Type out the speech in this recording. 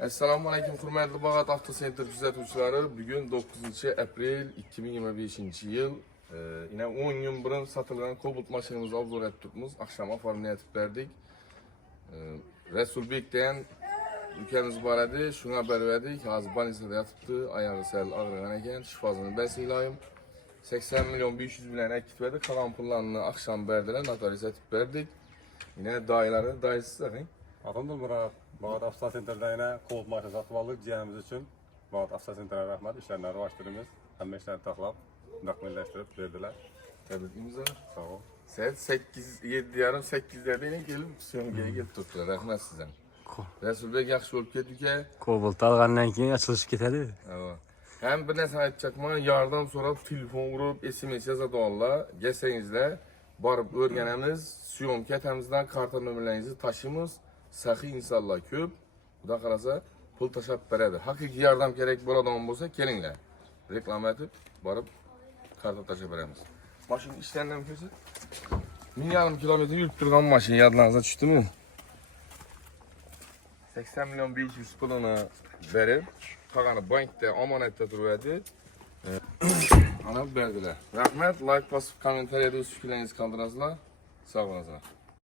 Assalamu alaykum hurmatli Bağat Avtosenter kuzatuvchilari. Bugun 9 aprel 2025-yil. Yine 10 gün burun satılan Cobalt mashinamizni obzor etib turibmiz. Akşam ofarini aytib berdik. Rasulbekdan ukamiz bor edi, shunga xabar berdik. Hozir больницada yotibdi, oyog'i sal og'rigan ekan. Shifosini bersin iloyim. 80 milyon 500 milyon aytib berdi. Qolgan pullarni akşam berdiler, notarius aytib berdik. Yine dayıları, dayısiz aqing. Adım Murat. Bağat Avtosenter'da yine Cobalt maşını satıp aldık ciğerimiz için. Bağat Avtosenter'e rahmet. İşlerini başladığımız. Hem işlerini taklap, nakmelleştirip verdiler. Tebrik imza. Sağ ol. Saat 8, 7:30-8'lerde yine gelip Söngəyə gelib tutdular. Rahmet sizə. Rasulbek yaxşı olub ketdik. Cobalt alğandan keyin açılış ketadi. Hem bir nəsə aytacaqman, yardım sorab, telefon vurup, SMS yazadırlar. Gəlsəngizlər, barıb öyrənəmiz, syomka etəmizdən karta nömrələrinizi taşımız. Saxi insanlar köp. Bu da qarasa pul taşab berədi. Haqiqi yardım gerek bu adam olsa kelinglər. Reklam edib, barıb karta taşab berəmiz. Maşın işlerinden kösə? 1,5 kilometre yürüp durğan maşın yadlarınıza düşdü mü? 80 milyon 500 pulunu verib, qağanı bankda amanətdə dururdu. Ana verdiler. Rahmet, like basıp, kommentariyada öz fikirlərinizi qaldırasınlar. Sağ olun.